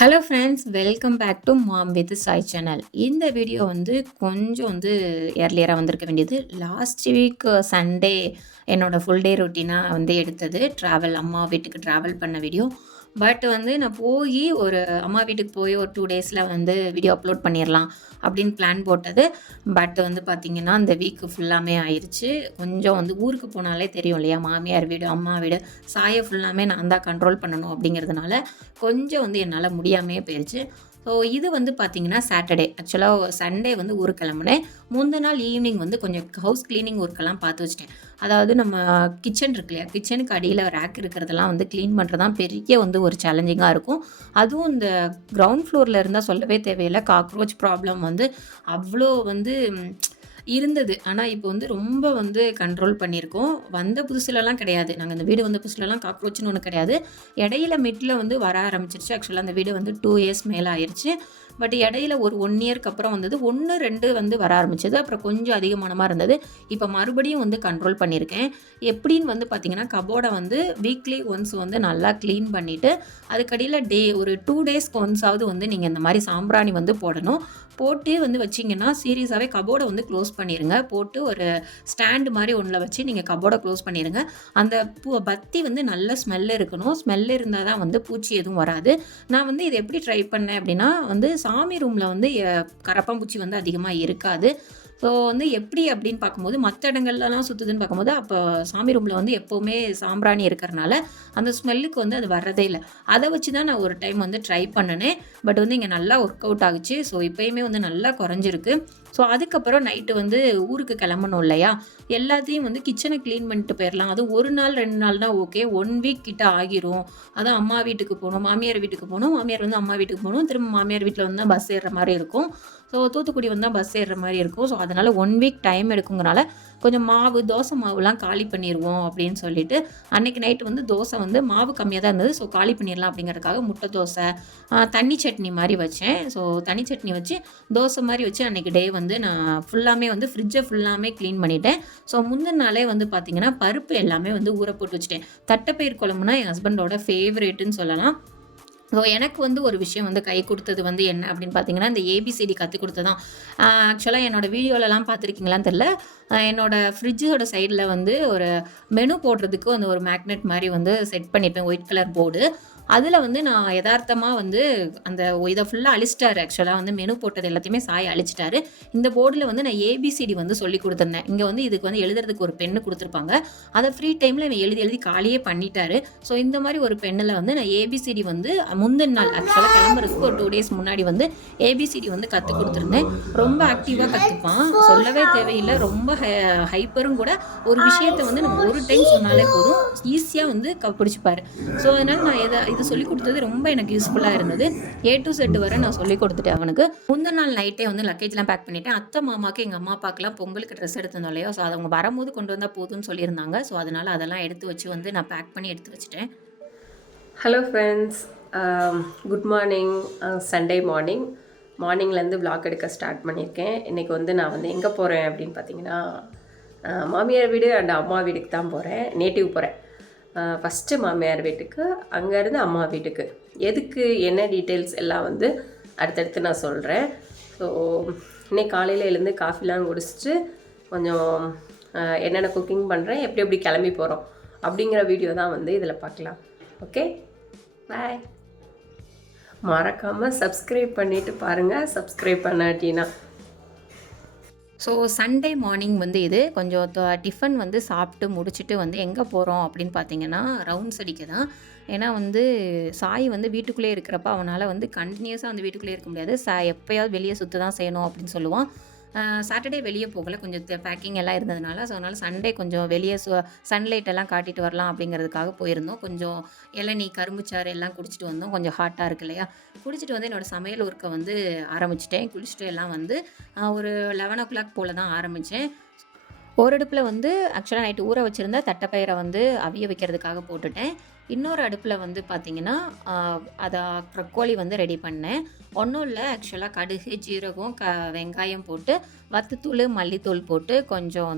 Hello friends, welcome back to mom with Sai channel. இந்த video வந்து கொஞ்சம் ஏர்லியராக வந்திருக்க வேண்டியது. லாஸ்ட் வீக் சண்டே என்னோடய ஃபுல் டே ரொட்டீனாக எடுத்தது. அம்மா வீட்டுக்கு ட்ராவல் பண்ண வீடியோ. பட் நான் ஒரு அம்மா வீட்டுக்கு போய் ஒரு 2 டேஸில் வீடியோ அப்லோட் பண்ணிடலாம் அப்படின்னு பிளான் போட்டது. பட் பார்த்திங்கன்னா அந்த வீக்கு ஃபுல்லாமே ஆயிடுச்சு. கொஞ்சம் ஊருக்கு போனாலே தெரியும் இல்லையா, மாமியார் வீடு அம்மா வீடு சாயை ஃபுல்லாமே நான் தான் கண்ட்ரோல் பண்ணணும் அப்படிங்கிறதுனால கொஞ்சம் என்னால் முடியாமையே போயிடுச்சு. ஸோ இது பார்த்திங்கன்னா சாட்டர்டே, ஆக்சுவலாக சண்டே ஊருக்கு கிளம்புனேன். முந்தின நாள் ஈவினிங் கொஞ்சம் ஹவுஸ் க்ளீனிங் ஒர்க்கெல்லாம் பார்த்து வச்சிட்டேன். அதாவது நம்ம கிச்சன் இருக்கு இல்லையா, கிச்சனுக்கு அடியில் ரேக் இருக்கிறதெல்லாம் க்ளீன் பண்ணுறது தான் பெரிய ஒரு சேலஞ்சிங்காக இருக்கும். அதுவும் இந்த கிரவுண்ட் ஃப்ளோரில் இருந்தால் சொல்லவே தேவையில்லை. காக்ரோச் ப்ராப்ளம் அவ்வளோ இருந்தது. ஆனால் இப்போ ரொம்ப கண்ட்ரோல் பண்ணியிருக்கோம். வந்த புதுசுலலாம் கிடையாது. நாங்கள் இந்த வீடு வந்த புதுசுலலாம் காக்ரோச்னு ஒன்று கிடையாது. இடையில மிட்டில் வர ஆரம்பிச்சிருச்சு. ஆக்சுவலாக அந்த வீடு 2 இயர்ஸ் மேலே ஆயிடுச்சு. பட் இடையில ஒரு 1 இயர்க்கு அப்புறம் 1, 2 வர ஆரம்பிச்சது. அப்புறம் கொஞ்சம் அதிகமானமாக இருந்தது. இப்போ மறுபடியும் கண்ட்ரோல் பண்ணியிருக்கேன். எப்படின்னு பார்த்தீங்கன்னா, கபோர்டை வீக்லி ஒன்ஸ் நல்லா க்ளீன் பண்ணிவிட்டு அதுக்கடியில் ஒரு 2 டேஸ்க்கு ஒன்ஸாவது நீங்கள் இந்த மாதிரி சாம்பிராணி போடணும். போட்டு வச்சிங்கன்னா சீரியஸாகவே கபோர்டை க்ளோஸ் பண்ணிடுங்க. போட்டு ஒரு ஸ்டாண்டு மாதிரி ஒன்றில் வச்சு நீங்கள் கபோர்டை க்ளோஸ் பண்ணிடுங்க. அந்த பத்தி நல்ல ஸ்மெல் இருக்கணும். ஸ்மெல் இருந்தால் தான் பூச்சி எதுவும் வராது. நான் இதை எப்படி ட்ரை பண்ணேன் அப்படின்னா, சாமி ரூமில் கரப்பாம்பூச்சி அதிகமாக இருக்காது. ஸோ எப்படி அப்படின்னு பார்க்கும்போது, மற்ற இடங்கள்லாம் சுற்றுதுன்னு பார்க்கும்போது, அப்போ சாமி ரூமில் எப்போவுமே சாம்பிராணி இருக்கிறனால அந்த ஸ்மெல்லுக்கு அது வர்றதே இல்லை. அதை வச்சு தான் நான் ஒரு டைம் ட்ரை பண்ணினேன். பட் இங்கே நல்லா ஒர்க் அவுட் ஆகுச்சு. ஸோ இப்போயுமே நல்லா குறைஞ்சிருக்கு. ஸோ அதுக்கப்புறம் நைட்டு ஊருக்கு கிளம்பணும் இல்லையா, எல்லாத்தையும் கிச்சனை க்ளீன் பண்ணிட்டு போயிடலாம். அதுவும் 1 நாள் 2 நாள்னால் ஓகே. 1 வீக் கிட்ட ஆகிரும். அதுவும் அம்மா வீட்டுக்கு போகணும், மாமியார் வீட்டுக்கு போகணும், மாமியார் அம்மா வீட்டுக்கு போகணும், திரும்ப மாமியார் வீட்டில் தான் பஸ் ஏறுற மாதிரி இருக்கும். ஸோ தூத்துக்குடி வந்தால் பஸ் ஏறுற மாதிரி இருக்கும். ஸோ அதனால் 1 வீக் டைம் எடுக்குங்கிறனால கொஞ்சம் தோசை மாவுலாம் காலி பண்ணிடுவோம் அப்படின்னு சொல்லிட்டு அன்றைக்கி நைட்டு தோசை மாவு கம்மியாக தான் இருந்தது. ஸோ காலி பண்ணிடலாம் அப்படிங்கிறதுக்காக முட்டை தோசை, தண்ணி சட்னி மாதிரி வச்சேன். ஸோ தண்ணி சட்னி வச்சு தோசை மாதிரி வச்சு அன்றைக்கி டே நான் ஃபுல்லாமே ஃப்ரிட்ஜை ஃபுல்லாமே க்ளீன் பண்ணிட்டேன். ஸோ முந்தின நாளே பார்த்திங்கன்னா பருப்பு எல்லாமே ஊற போட்டு வச்சுட்டேன். தட்டைப்பயிர் குழம்புனா என் ஹஸ்பண்டோட ஃபேவரேட்டுன்னு சொல்லலாம். ஸோ எனக்கு ஒரு விஷயம் கை கொடுத்தது என்ன அப்படின்னு பார்த்தீங்கன்னா, இந்த ஏபிசிடி கற்றுக் கொடுத்தது தான். ஆக்சுவலாக என்னோடய வீடியோலலாம் பார்த்துருக்கீங்களான்னு தெரில. என்னோடய ஃப்ரிட்ஜோட சைடில் ஒரு மெனு போடுறதுக்கு ஒரு மேக்னெட் மாதிரி செட் பண்ணியிருப்பேன், ஒயிட் கலர் போர்டு. அதில் நான் யதார்த்தமாக அந்த இதை ஃபுல்லாக அழிச்சிட்டாரு. ஆக்சுவலாக மெனு போட்டது எல்லாத்தையுமே சாய் அழிச்சிட்டாரு. இந்த போர்டில் நான் ஏபிசிடி சொல்லி கொடுத்துருந்தேன். இங்கே இதுக்கு எழுதுறதுக்கு ஒரு பெண்ணு கொடுத்துருப்பாங்க. அதை ஃப்ரீ டைமில் இவன் எழுதி காலியே பண்ணிட்டாரு. ஸோ இந்த மாதிரி ஒரு பெண்ணில் நான் ஏபிசிடி முந்தின நாள் ஆக்சுவலாக கிளம்புறதுக்கு ஒரு 2 டேஸ் முன்னாடி ஏபிசிடி கற்றுக் கொடுத்துருந்தேன். ரொம்ப ஆக்டிவாக கற்றுப்பான், சொல்லவே தேவையில்லை. ரொம்ப ஹைப்பரும் கூட. ஒரு விஷயத்தை நம்ம ஒரு டைம் சொன்னாலே போதும், ஈஸியாக பிடிச்சிப்பாரு. ஸோ அதனால் நான் இது சொல்லிக் கொடுத்தது ரொம்ப எனக்கு யூஸ்ஃபுல்லாக இருந்தது. A to Z வரை நான் சொல்லிக் கொடுத்துட்டேன் அவனுக்கு. முந்தின நாள் நைட்டே லக்கேஜ்லாம் பேக் பண்ணிவிட்டேன். அத்தை மாமாவுக்கு எங்கள் அம்மா அப்பாக்கெலாம் பொங்கலுக்கு ட்ரெஸ் எடுத்திருந்தோம் இல்லையா, ஸோ அவங்க வரும்போது கொண்டு வந்தால் போதும்னு சொல்லியிருந்தாங்க. ஸோ அதனால் அதெல்லாம் எடுத்து வச்சு நான் பேக் பண்ணி எடுத்து வச்சுட்டேன். Hello friends, good morning. Sunday மார்னிங்லேருந்து விளாக் எடுக்க ஸ்டார்ட் பண்ணியிருக்கேன். இன்றைக்கி நான் எங்கே போகிறேன் அப்படின்னு பார்த்தீங்கன்னா, மாமியார் வீடு அண்ட் அம்மா வீட்டுக்கு தான் போகிறேன். நேட்டிவ் போகிறேன். ஃபஸ்ட்டு மாமியார் வீட்டுக்கு, அங்கேருந்து அம்மா வீட்டுக்கு. எதுக்கு என்ன டீட்டெயில்ஸ் எல்லாம் அடுத்தடுத்து நான் சொல்கிறேன். ஸோ இன்னைக்கு காலையில் எழுந்து காஃபிலாம் குடிச்சிட்டு கொஞ்சம் என்னென்ன குக்கிங் பண்ணுறேன், எப்படி எப்படி கிளம்பி போகிறோம் அப்படிங்கிற வீடியோ தான் இதில் பார்க்கலாம். ஓகே, பாய். மறக்காமல் சப்ஸ்கிரைப் பண்ணிவிட்டு பாருங்கள், சப்ஸ்கிரைப் பண்ணாட்டினா. ஸோ சண்டே மார்னிங் இது கொஞ்சம் டிஃபன் சாப்பிட்டு முடிச்சுட்டு எங்கே போகிறோம் அப்படின்னு பார்த்தீங்கன்னா, ரவுண்ட்ஸ் அடிக்க தான். ஏன்னா சாய் வீட்டுக்குள்ளே இருக்கிறப்ப அவனால் கண்டினியூஸாக வீட்டுக்குள்ளே இருக்க முடியாது. எப்போயாவது வெளியே சுற்ற தான் செய்யணும் அப்படின்னு சொல்லுவான். சாட்டர்டே வெளியே போகலை, கொஞ்சம் பேக்கிங் எல்லாம் இருந்ததுனால. ஸோ அதனால் சண்டே கொஞ்சம் வெளியே சன்லைட் எல்லாம் காட்டிட்டு வரலாம் அப்படிங்கிறதுக்காக போயிருந்தோம். கொஞ்சம் இளநீ, கரும்புச்சாறு எல்லாம் குடிச்சிட்டு வந்தோம். கொஞ்சம் ஹாட்டாக இருக்கு இல்லையா. குடிச்சிட்டு என்னோடய சமையல் ஒர்க்கை ஆரம்பிச்சிட்டேன். குளிச்சுட்டு எல்லாம் ஒரு 11 o'clock போல் தான் ஆரம்பித்தேன். ஒரு அடுப்பில் ஆக்சுவலாக நைட்டு ஊற வச்சுருந்தா தட்டைப்பயிரை அவிய வைக்கிறதுக்காக போட்டுட்டேன். இன்னொரு அடுப்பில் பார்த்திங்கன்னா அதை ப்ரக்கோலி ரெடி பண்ணேன். ஒன்றும் இல்லை, ஆக்சுவலாக கடுகு, ஜீரகம், வெங்காயம் போட்டு வத்தத்தூள், மல்லித்தூள் போட்டு கொஞ்சம்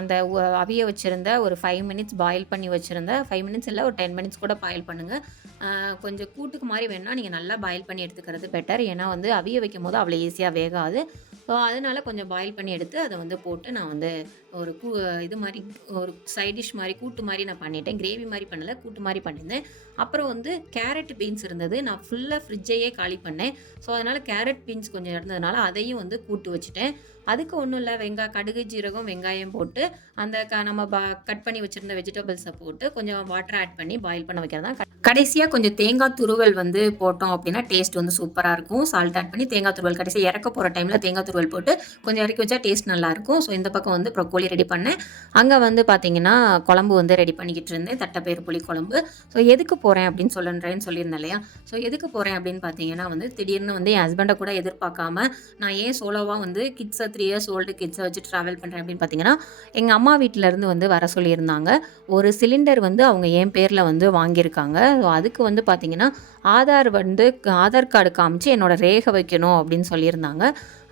அந்த அவிய வச்சுருந்த ஒரு 5 மினிட்ஸ் பாயில் பண்ணி வச்சுருந்த 5 மினிட்ஸ் இல்லை ஒரு 10 மினிட்ஸ் கூட பாயில் பண்ணுங்கள். கொஞ்சம் கூட்டுக்கு மாதிரி வேணால் நீங்கள் நல்லா பாயில் பண்ணி எடுத்துக்கிறது பெட்டர். ஏன்னா வந்து அவிய வைக்கும் போது அவ்வளோ ஈஸியாக வேகாது. ஸோ அதனால் கொஞ்சம் பாயில் பண்ணி எடுத்து அதை வந்து போட்டு நான் வந்து ஒரு இது மாதிரி ஒரு சைட் டிஷ் மாதிரி கூட்டு மாதிரி நான் பண்ணிட்டேன். கிரேவி மாதிரி பண்ணலை, கூட்டு மாதிரி பண்ணியிருந்தேன். அப்புறம் வந்து கேரட் பீன்ஸ் இருந்தது. நான் ஃபுல்லாக ஃப்ரிட்ஜையே காலி பண்ணேன். ஸோ அதனால் கேரட் பீன்ஸ் கொஞ்சம் இருந்ததுனால அதையும் வந்து கூட்டு வச்சுட்டேன். அதுக்கு ஒன்றும் இல்லை, கடுகு ஜீரகம் வெங்காயம் போட்டு அந்த நம்ம கட் பண்ணி வச்சுருந்த வெஜிடபிள்ஸை போட்டு கொஞ்சம் வாட்டர் ஆட் பண்ணி பாயில் பண்ண வைக்கிறது தான். கடைசியாக கொஞ்சம் தேங்காய் துருவல் வந்து போட்டோம் அப்படின்னா டேஸ்ட் வந்து சூப்பராக இருக்கும். சால்ட் ஆட் பண்ணி தேங்காய் துருவல் கடைசியாக இறக்க போகிற டைமில் தேங்காய் துருவல் போட்டு கொஞ்சம் இறக்கி வச்சா டேஸ்ட் நல்லாயிருக்கும். ஸோ இந்த பக்கம் வந்து ப்ரொக்கோலி ரெடி பண்ணேன். அங்கே வந்து பார்த்திங்கன்னா குழம்பு வந்து ரெடி பண்ணிக்கிட்டு இருந்தேன், தட்டைப்பயிறு புளி குழம்பு. ஸோ எதுக்கு போகிறேன் அப்படின்னு சொல்லியிருந்தேன் இல்லையா. ஸோ எதுக்கு போகிறேன் அப்படின்னு பார்த்தீங்கன்னா வந்து திடீர்னு வந்து என் ஹஸ்பண்டை கூட எதிர்பார்க்காம நான் ஏன் சோலோவாக வந்து கிட்ஸை 3 இயர்ஸ் ஓல்டு கிட்ஸை வச்சு ட்ராவல் பண்ணுறேன் அப்படின்னு பார்த்தீங்கன்னா, எங்கள் அம்மா வீட்டிலேருந்து வந்து வர சொல்லியிருந்தாங்க. ஒரு சிலிண்டர் வந்து அவங்க என் பேரில் வந்து வாங்கியிருக்காங்க. ஸோ அதுக்கு வந்து பார்த்திங்கன்னா ஆதார் கார்டு காமிச்சு என்னோட ரேகை வைக்கணும் அப்படின்னு சொல்லியிருந்தாங்க.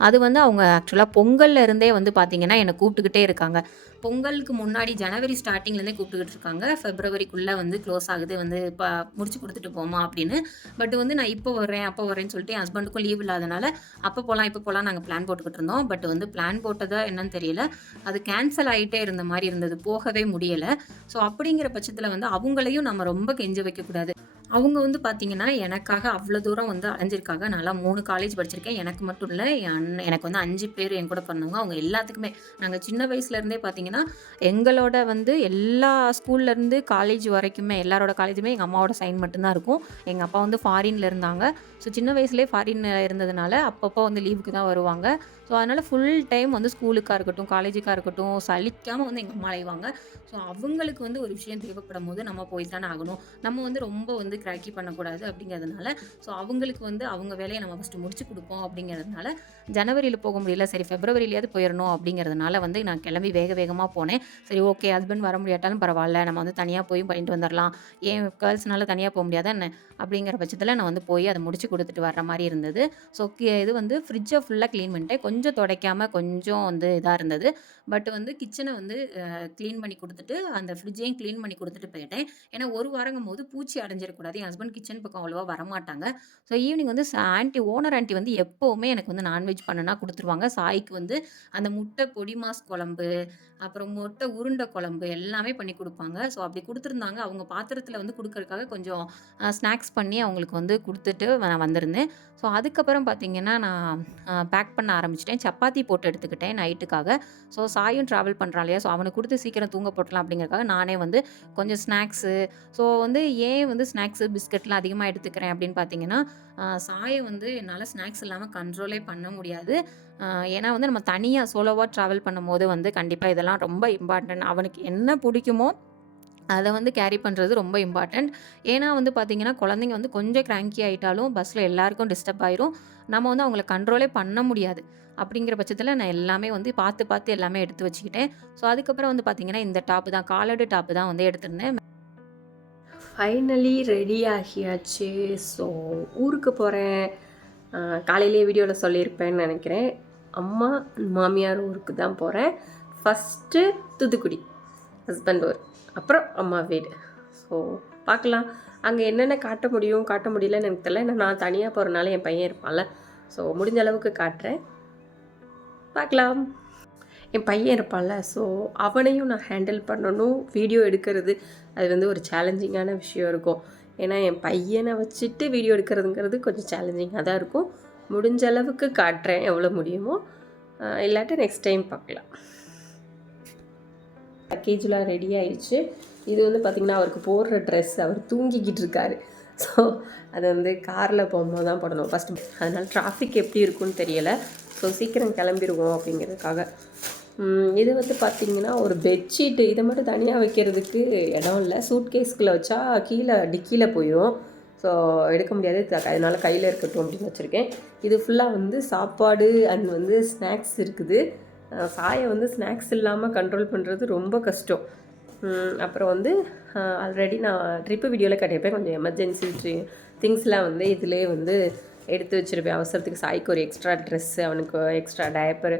அது வந்து அவங்க ஆக்சுவலாக பொங்கல்ல இருந்தே வந்து பார்த்திங்கன்னா என்னை கூப்பிட்டுக்கிட்டே இருக்காங்க. பொங்கலுக்கு முன்னாடி ஜனவரி ஸ்டார்டிங்லேருந்தே கூப்பிட்டுக்கிட்டு இருக்காங்க. ஃபெப்ரவரிக்குள்ளே வந்து க்ளோஸ் ஆகுது, வந்து இப்போ முடிச்சு கொடுத்துட்டு போமா அப்படின்னு. பட் வந்து நான் இப்போ வரேன்னு சொல்லிட்டு என் ஹஸ்பண்டுக்கும் லீவ் இல்லாதனால அப்போ போகலாம் நாங்கள் பிளான் போட்டுக்கிட்டு இருந்தோம். பட் வந்து பிளான் போட்டதா என்னன்னு தெரியல, அது கேன்சல் ஆகிட்டே இருந்த மாதிரி இருந்தது, போகவே முடியலை. ஸோ அப்படிங்கிற பட்சத்தில் வந்து அவங்களையும் நம்ம ரொம்ப கெஞ்ச வைக்கக்கூடாது. அவங்க வந்து பார்த்திங்கன்னா எனக்காக அவ்வளோ தூரம் வந்து அலைஞ்சிருக்காங்க. நான்லாம் 3 காலேஜ் படிச்சிருக்கேன். எனக்கு மட்டும் இல்லை, எனக்கு வந்து 5 பேர் என் கூட பிறந்தவங்க. அவங்க எல்லாத்துக்குமே நாங்கள் சின்ன வயசுலேருந்தே பார்த்திங்கன்னா எங்களோட வந்து எல்லா ஸ்கூல்லேருந்து காலேஜ் வரைக்குமே எல்லாரோட காலேஜுமே எங்கள் அம்மாவோட சைன் மட்டும்தான் இருக்கும். எங்கள் அப்பா வந்து ஃபாரினில் இருந்தாங்க. ஸோ சின்ன வயசுலேயே ஃபாரினில் இருந்ததுனால அப்பப்போ வந்து லீவுக்கு தான் வருவாங்க. ஸோ அதனால் ஃபுல் டைம் வந்து ஸ்கூலுக்காக இருக்கட்டும் காலேஜுக்காக இருக்கட்டும் சலிக்காமல் வந்து எங்கள் அம்மா அலைவாங்க. ஸோ அவங்களுக்கு வந்து ஒரு விஷயம் தேவைப்படும் போது நம்ம போய் தானே ஆகணும். நம்ம வந்து ரொம்ப வந்து கிராக்கி பண்ணக்கூடாது அப்படிங்கிறதுனால ஸோ அவங்களுக்கு வந்து அவங்க வேலையை நம்ம ஃபஸ்ட்டு முடிச்சு கொடுப்போம் அப்படிங்கிறதுனால ஜனவரியில் போக முடியல, சரி ஃபெப்ரவரியிலேயாவது போயிடணும் அப்படிங்கிறதுனால வந்து நான் கிளம்பி வேகமாக போனேன். சரி ஓகே, ஹஸ்பண்ட் வர முடியாட்டாலும் பரவாயில்ல, நம்ம வந்து தனியாக போய் பண்ணிட்டு வந்துடலாம், ஏன் கேர்ள்ஸ்னால தனியாக போக முடியாதா என்ன அப்படிங்கிற பட்சத்தில் நான் வந்து போய் அதை முடிச்சு கொடுத்துட்டு வர்ற மாதிரி இருந்தது. ஸோ இது வந்து ஃப்ரிட்ஜை ஃபுல்லாக க்ளீன் பண்ணிட்டேன். கொஞ்சம் துடைக்காமல் கொஞ்சம் வந்து இதாக இருந்தது. பட் வந்து கிச்சனை வந்து க்ளீன் பண்ணி கொடுத்துட்டு அந்த ஃப்ரிட்ஜையும் க்ளீன் பண்ணி கொடுத்துட்டு போயிட்டேன். ஏன்னா ஒரு வாரங்கும் போது பூச்சி அடைஞ்சிடக்கூடாது. என் ஹஸ்பண்ட் கிச்சன் பக்கம் அவ்வளோவா வரமாட்டாங்க. ஸோ ஈவினிங் வந்து ஓனர் ஆண்டி வந்து எப்போவுமே எனக்கு வந்து நான்வெஜ் பண்ணுனா கொடுத்துருவாங்க. சாய்க்கு வந்து அந்த முட்டை பொடி மாஸ் குழம்பு, அப்புறம் முட்டை உருண்டை குழம்பு எல்லாமே பண்ணி கொடுப்பாங்க. ஸோ அப்படி கொடுத்துருந்தாங்க. அவங்க பாத்திரத்தில் வந்து கொடுக்கறதுக்காக கொஞ்சம் ஸ்நாக்ஸ் பண்ணி அவங்களுக்கு வந்து கொடுத்துட்டு நான் வந்திருந்தேன். ஸோ அதுக்கப்புறம் பார்த்திங்கன்னா நான் பேக் பண்ண ஆரம்பிச்சிட்டேன். சப்பாத்தி போட்டு எடுத்துக்கிட்டேன் நைட்டுக்காக. ஸோ சாயும் ட்ராவல் பண்ணுறான் இல்லையா, ஸோ அவனுக்கு கொடுத்து சீக்கிரம் தூங்க போட்டலாம் அப்படிங்கிறதுக்காக நானே வந்து கொஞ்சம் ஸ்நாக்ஸு, ஸோ வந்து ஏன் வந்து ஸ்நாக்ஸு பிஸ்கட்லாம் அதிகமாக எடுத்துக்கிறேன் அப்படின்னு பார்த்தீங்கன்னா, சாயை வந்து என்னால் ஸ்நாக்ஸ் இல்லாமல் கண்ட்ரோலே பண்ண முடியாது. ஏன்னா வந்து நம்ம தனியாக சோலோவாக ட்ராவல் பண்ணும்போது வந்து கண்டிப்பாக இதெல்லாம் ரொம்ப இம்பார்ட்டன்ட். அவனுக்கு என்ன பிடிக்குமோ அதை வந்து கேரி பண்ணுறது ரொம்ப இம்பார்ட்டண்ட். ஏன்னா வந்து பார்த்திங்கன்னா குழந்தைங்க வந்து கொஞ்சம் கிராங்கி ஆகிட்டாலும் பஸ்ஸில் எல்லாருக்கும் டிஸ்டர்ப் ஆயிரும். நம்ம வந்து அவங்கள கண்ட்ரோலே பண்ண முடியாது. அப்படிங்கிற பட்சத்தில் நான் எல்லாமே வந்து பார்த்து எல்லாமே எடுத்து வச்சுக்கிட்டேன். ஸோ அதுக்கப்புறம் வந்து பார்த்திங்கன்னா இந்த டாப்பு தான், காலர்டு டாப்பு தான் வந்து எடுத்திருந்தேன். Finally ready ஆகியாச்சு. ஸோ ஊருக்கு போகிறேன். காலையிலே வீடியோவில் சொல்லியிருப்பேன்னு நினைக்கிறேன். அம்மா மாமியார் ஊருக்கு தான் போகிறேன். ஃபஸ்ட்டு தூத்துக்குடி ஹஸ்பண்ட் ஊர், அப்புறம் அம்மா வீடு. ஸோ பார்க்கலாம் அங்கே என்னென்ன காட்ட முடியும் காட்ட முடியலன்னு எனக்கு தெரியல. ஏன்னா நான் தனியாக போகிறனால என் பையன் இருப்பான்ல. ஸோ முடிஞ்ச அளவுக்கு காட்டுறேன், பார்க்கலாம். என் பையன் இருப்பான்ல, ஸோ அவனையும் நான் ஹேண்டில் பண்ணணும். வீடியோ எடுக்கிறது அது வந்து ஒரு சேலஞ்சிங்கான விஷயம் இருக்கும். ஏன்னா என் பையனை வச்சுட்டு வீடியோ எடுக்கிறதுங்கிறது கொஞ்சம் சேலஞ்சிங்காக தான் இருக்கும். முடிஞ்ச அளவுக்கு காட்டுறேன் எவ்வளோ முடியுமோ, இல்லாட்டி நெக்ஸ்ட் டைம் பார்க்கலாம். பேக்கேஜெலாம் ரெடி ஆயிடுச்சு. இது வந்து பார்த்திங்கன்னா அவருக்கு போடுற ட்ரெஸ், அவர் தூங்கிக்கிட்டு இருக்காரு. ஸோ அது வந்து காரில் போகும்போது தான் போடணும் ஃபஸ்ட்டு. அதனால் டிராஃபிக் எப்படி இருக்குன்னு தெரியலை. ஸோ சீக்கிரம் கிளம்பிடுவோம் அப்படிங்கிறதுக்காக. இது வந்து பார்த்திங்கன்னா ஒரு பெட்ஷீட்டு, இதை மட்டும் தனியாக வைக்கிறதுக்கு இடம் இல்லை. சூட்கேஸ்குள்ளே வச்சா கீழே டிக்கியில் போயிடும். ஸோ எடுக்க முடியாது, அதனால் கையில் இருக்கட்டும் அப்படின்னு வச்சுருக்கேன். இது ஃபுல்லாக வந்து சாப்பாடு அண்ட் வந்து ஸ்நாக்ஸ் இருக்குது. சாயை வந்து ஸ்நாக்ஸ் இல்லாமல் கண்ட்ரோல் பண்ணுறது ரொம்ப கஷ்டம். அப்புறம் வந்து ஆல்ரெடி நான் ட்ரிப்பு வீடியோவில் கட்டியிருப்பேன். கொஞ்சம் எமர்ஜென்சி திங்ஸ்லாம் வந்து இதிலே வந்து எடுத்து வச்சுருப்பேன் அவசரத்துக்கு. சாய்க்கு ஒரு எக்ஸ்ட்ரா ட்ரெஸ்ஸு, அவனுக்கு எக்ஸ்ட்ரா டயப்பர்,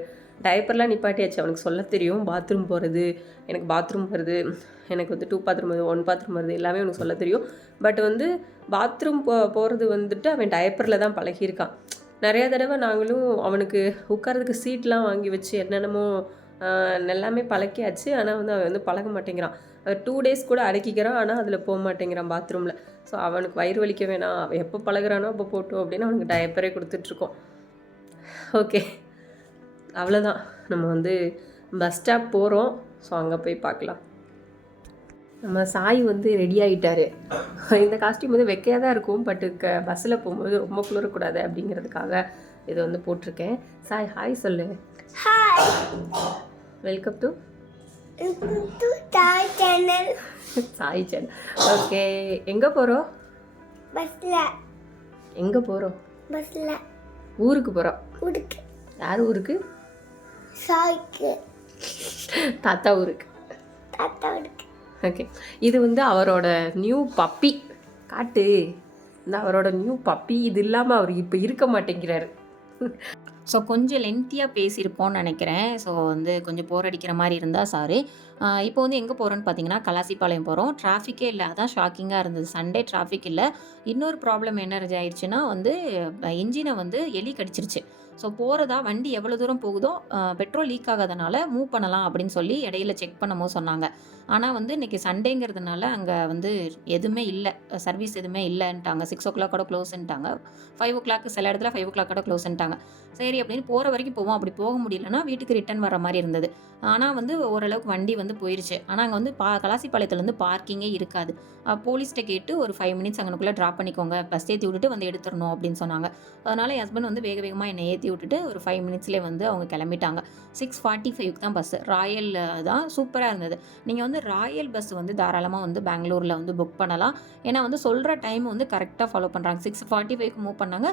டயப்பர்லாம் நிப்பாட்டியாச்சு. அவனுக்கு சொல்ல தெரியும். பாத்ரூம் போகிறது, எனக்கு பாத்ரூம் வருது, எனக்கு வந்து 2 பாத்ரூம் வருது, 1 பாத்ரூம் வருது, எல்லாமே அவனுக்கு சொல்ல தெரியும். பட் வந்து பாத்ரூம் போகிறது வந்துட்டு அவன் டயப்பரில் தான் பழகியிருக்கான். நிறையா தடவை நாங்களும் அவனுக்கு உட்காரதுக்கு சீட்லாம் வாங்கி வச்சு என்னென்னமோ எல்லாமே பழக்கியாச்சு. ஆனால் வந்து அவன் வந்து பழக மாட்டேங்கிறான். 2 டேஸ் கூட அடக்கிக்கிறான். ஆனால் அதில் போக மாட்டேங்கிறான் பாத்ரூமில். ஸோ அவனுக்கு வயிறு வலிக்க வேணாம், அவன் எப்போ பழகுறானோ அப்போ போட்டோம் அப்படின்னு அவனுக்கு டயப்பரே கொடுத்துட்ருக்கோம். ஓகே, அவ்வளோதான். நம்ம வந்து பஸ் ஸ்டாப் போகிறோம். ஸோ அங்கே போய் பார்க்கலாம். நம்ம சாய் வந்து ரெடி ஆகிட்டார். இந்த காஸ்டியூம் வந்து வெக்கையாக தான் இருக்கும். பட் பஸ்ஸில் போகும்போது ரொம்ப குளிரக்கூடாது அப்படிங்கிறதுக்காக இதை வந்து போட்டிருக்கேன். சாய் ஹாய் சொல்லு. Hi, welcome to Sai channel. Sai channel. Okay, எங்கே போகிறோம்? பஸ்ல எங்கே போகிறோம்? பஸ்ல ஊருக்கு போகிறோம். ஊருக்கு. யார் ஊருக்கு? சாய்க்கு. தாத்தா ஊருக்கு. தாத்தா ஊருக்கு. ஓகே, இது வந்து அவரோட நியூ பப்பி. காட்டு, இந்த அவரோட நியூ பப்பி. இது இல்லாமல் அவர் இப்போ இருக்க மாட்டேங்கிறாரு. ஸோ கொஞ்சம் லென்த்தியாக பேசியிருப்போம்னு நினைக்கிறேன். ஸோ வந்து கொஞ்சம் போர் அடிக்கிற மாதிரி இருந்தால் சாரி. இப்போ வந்து எங்கே போகிறோன்னு பார்த்தீங்கன்னா கலாசிப்பாளையம் போகிறோம். டிராஃபிக்கே இல்லை, அதான் ஷாக்கிங்காக இருந்தது. சண்டே டிராஃபிக் இல்லை. இன்னொரு ப்ராப்ளம் என்ன ஆயிடுச்சுன்னா வந்து இன்ஜினை வந்து எலி கடிச்சிருச்சு. ஸோ போகிறதா வண்டி எவ்வளோ தூரம் போகுதோ பெட்ரோல் லீக் ஆகாதனால மூவ் பண்ணலாம் அப்படின்னு சொல்லி இடையில செக் பண்ணும்போது சொன்னாங்க. ஆனால் வந்து இன்றைக்கி சண்டேங்கிறதுனால அங்கே வந்து எதுவுமே இல்லை, சர்வீஸ் எதுவுமே இல்லைன்ட்டாங்க. 6 o'clock க்ளோஸ்ன்ட்டாங்க. 5 o'clock சில இடத்துல 5 o'clock க்ளோஸ்ன்ட்டாங்க. சரி அப்படின்னு போகிற வரைக்கும் போவோம். அப்படி போக முடியலன்னா வீட்டுக்கு ரிட்டர்ன் வர மாதிரி இருந்தது. ஆனால் வந்து ஓரளவுக்கு வண்டி வந்து போயிடுச்சு. ஆனால் அங்கே வந்து கலாசிப்பாளையத்துலேருந்து பார்க்கிங்கே இருக்காது. போலீஸ்கிட்ட கேட்டு ஒரு 5 minutes அங்கனுக்குள்ளே ட்ராப் பண்ணிக்கோங்க, பஸ் ஏற்றி விட்டுட்டு வந்து எடுத்துடணும் அப்படின்னு சொன்னாங்க. அதனால் என் ஹஸ்பண்ட் வந்து வேக வேகமாக என்னை ஏற்றி விட்டுட்டு ஒரு 5 minutesலேயே வந்து அவங்க கிளம்பிட்டாங்க. 6:45க்கு தான் பஸ்ஸு. ராயல் தான் சூப்பராக இருந்தது. நீங்கள் வந்து ராயல் பஸ் வந்து தாராளமாக வந்து பெங்களூரில் வந்து புக் பண்ணலாம். ஏன்னா வந்து சொல்கிற டைம் வந்து கரெக்டாக ஃபாலோ பண்ணுறாங்க. 6:45க்கு மூவ் பண்ணாங்க.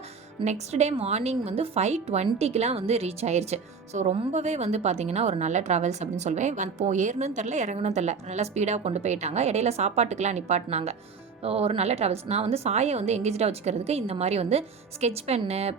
நெக்ஸ்ட் டே மார்னிங் வந்து 5:20க்குலாம் வந்து ரீச் ஆயிடுச்சு. ஸோ ரொம்பவே வந்து பார்த்தீங்கன்னா ஒரு நல்ல ட்ராவல்ஸ் அப்படின்னு சொல்லுவேன். ஏறணும்னு தெரில, இறங்கணும் தெரில, நல்லா ஸ்பீடாக கொண்டு போயிட்டாங்க. இடையில சாப்பாட்டுக்கெலாம் நிப்பாட்டினாங்க. ஒரு நல்ல ட்ராவல்ஸ். நான் வந்து சாயை வந்து எங்கேஜாக வச்சுக்கிறதுக்கு இந்த மாதிரி வந்து ஸ்கெட்ச்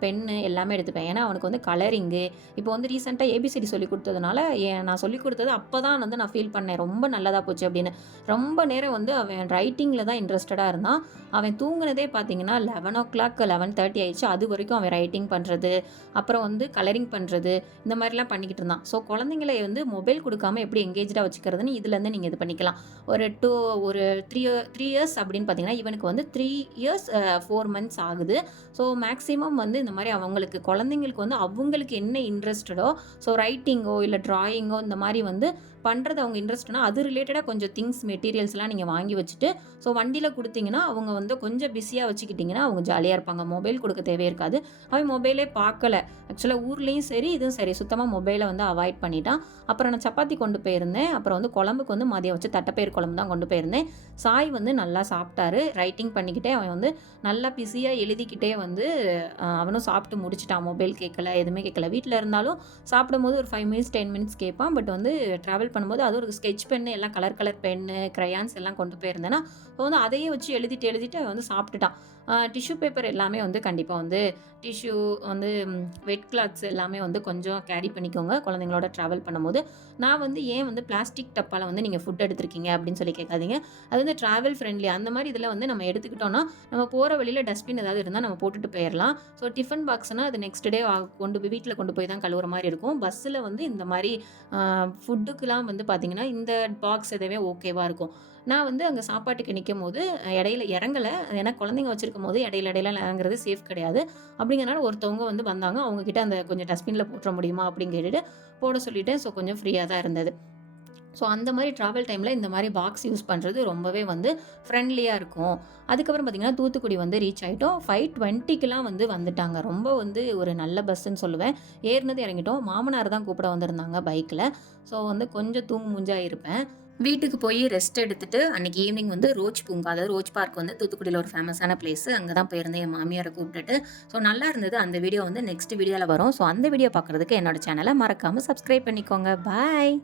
பென்னு எல்லாமே எடுத்துப்பேன். ஏன்னா அவனுக்கு வந்து கலரிங்கு இப்போ வந்து ரீசெண்டாக ஏபிசிடி சொல்லி கொடுத்ததுனால நான் சொல்லி கொடுத்தது அப்போ தான் வந்து நான் ஃபீல் பண்ணேன் ரொம்ப நல்லதாக போச்சு அப்படின்னு. ரொம்ப நேரம் வந்து அவன் ரைட்டிங்கில் தான் இன்ட்ரெஸ்டடாக இருந்தான். அவன் தூங்குனதே பார்த்தீங்கன்னா 11 o'clock 11:30 ஆயிடுச்சு. அது வரைக்கும் அவன் ரைட்டிங் பண்ணுறது, அப்புறம் வந்து கலரிங் பண்ணுறது, இந்த மாதிரிலாம் பண்ணிக்கிட்டு இருந்தான். ஸோ குழந்தைங்களை வந்து மொபைல் கொடுக்காம எப்படி எங்கேஜாக வச்சுக்கிறதுன்னு இதுலேருந்து நீங்கள் இது பண்ணிக்கலாம். ஒரு 3 years அப்படின்னு பார்த்தீங்கன்னா இவனுக்கு வந்து 3 years 4 months ஆகுது. ஸோ மேக்ஸிமம் வந்து இந்த மாதிரி அவங்களுக்கு குழந்தைங்களுக்கு வந்து அவங்களுக்கு என்ன இன்ட்ரெஸ்டடோ, ஸோ ரைட்டிங்கோ இல்லை ட்ராயிங்கோ இந்த மாதிரி வந்து பண்ணுறது அவங்க இன்ட்ரெஸ்ட்னா அது ரிலேட்டடாக கொஞ்சம் மெட்டீரியல்ஸ்லாம் நீங்கள் வாங்கி வச்சுட்டு ஸோ வண்டியில் கொடுத்தீங்கன்னா அவங்க வந்து கொஞ்சம் பிஸியாக வச்சுக்கிட்டிங்கன்னா அவங்க ஜாலியாக இருப்பாங்க. மொபைல் கொடுக்க தேவையே இருக்காது. அவன் மொபைலே பார்க்கல. ஆக்சுவலாக ஊர்லேயும் சரி இதுவும் சரி சுத்தமாக மொபைலை வந்து அவாய்ட் பண்ணிட்டான். அப்புறம் நான் சப்பாத்தி கொண்டு போயிருந்தேன். அப்புறம் வந்து குழம்புக்கு வந்து மதியம் வச்சு தட்டைப்பயிறு குழம்பு தான் கொண்டு போயிருந்தேன். சாய் வந்து நல்லா சாப்பிட்டாரு. ரைட்டிங் பண்ணிக்கிட்டே அவன் வந்து நல்லா பிஸியாக எழுதிக்கிட்டே வந்து அவனும் சாப்பிட்டு முடிச்சிட்டான். மொபைல் கேட்கல, எதுவுமே கேட்கல. வீட்டில் இருந்தாலும் சாப்பிடும்போது ஒரு 5 minutes 10 minutes கேட்பான். பட் வந்து ட்ராவல் பண்ணும்போது அது ஒரு ஸ்கெட்ச் பென்னு எல்லாம் கலர் பென்னு க்ரையான்ஸ் எல்லாம் கொண்டு போயிருந்தேன்னா இப்போ வந்து அதையே வச்சு எழுதிட்டு அவன் வந்து சாப்பிட்டுட்டான். டிஷ்யூ பேப்பர் எல்லாமே வந்து கண்டிப்பாக வந்து டிஷ்யூ வந்து வெட் கிளாத்ஸ் எல்லாமே வந்து கொஞ்சம் கேரி பண்ணிக்கோங்க குழந்தைங்களோட ட்ராவல் பண்ணும்போது. நான் வந்து ஏன் வந்து பிளாஸ்டிக் டப்பாவில் வந்து நீங்கள் ஃபுட் எடுத்துருக்கீங்க அப்படின்னு சொல்லி கேட்காதீங்க. அது வந்து ட்ராவல் ஃப்ரெண்ட்லி. அந்த மாதிரி இதில் வந்து நம்ம எடுத்துக்கிட்டோன்னா நம்ம போகிற வழியில் டஸ்ட்பின் ஏதாவது இருந்தால் நம்ம போட்டுட்டு போயிடலாம். ஸோ டிஃபன் பாக்ஸ்னால் அது நெக்ஸ்ட் டே வீட்டில் கொண்டு போய் தான் கழுவுற மாதிரி இருக்கும். பஸ்ஸில் வந்து இந்த மாதிரி ஃபுட்டுக்கெலாம் வந்து பார்த்திங்கன்னா இந்த பாக்ஸ் எதுவுமே ஓகேவாக இருக்கும். நான் வந்து அங்கே சாப்பாட்டுக்கு நிற்கும் போது இடையில இறங்கலை. ஏன்னா குழந்தைங்க வச்சுருக்கும் போது இடையில இறங்குறது சேஃப் கிடையாது. அப்படிங்கிறனால ஒருத்தவங்க வந்து வந்தாங்க. அவங்கக்கிட்ட அந்த கொஞ்சம் டஸ்ட்பினில் போட்டுற முடியுமா அப்படின்னு கேட்டுட்டு போட சொல்லிவிட்டேன். ஸோ கொஞ்சம் ஃப்ரீயாக தான் இருந்தது. ஸோ அந்த மாதிரி ட்ராவல் டைமில் இந்த மாதிரி பாக்ஸ் யூஸ் பண்ணுறது ரொம்பவே வந்து ஃப்ரெண்ட்லியாக இருக்கும். அதுக்கப்புறம் பார்த்திங்கன்னா தூத்துக்குடி வந்து ரீச் ஆகிட்டோம். 5:20க்குலாம் வந்து வந்துட்டாங்க. ரொம்ப வந்து ஒரு நல்ல பஸ்ஸுன்னு சொல்லுவேன். ஏறினது இறங்கிட்டோம். மாமனார் தான் கூப்பிட வந்திருந்தாங்க பைக்கில். ஸோ வந்து கொஞ்சம் தூங்கு மூஞ்சாக இருப்பேன். வீட்டுக்கு போய் ரெஸ்ட் எடுத்துட்டு அன்றைக்கி ஈவினிங் வந்து ரோஜ் பூங்கா, அதாவது ரோஜ் பார்க் வந்து தூத்துக்குடியில் ஒரு ஃபேமஸான பிளேஸு. அங்கே தான் போயிருந்தேன் என் மாமியாரை கூப்பிட்டுட்டு. ஸோ நல்லா இருந்தது. அந்த வீடியோ வந்து நெக்ஸ்ட் வீடியோவில் வரும். ஸோ அந்த வீடியோ பார்க்குறதுக்கு என்னோட சேனலை மறக்காமல் சப்ஸ்கிரைப் பண்ணிக்கோங்க. பாய்.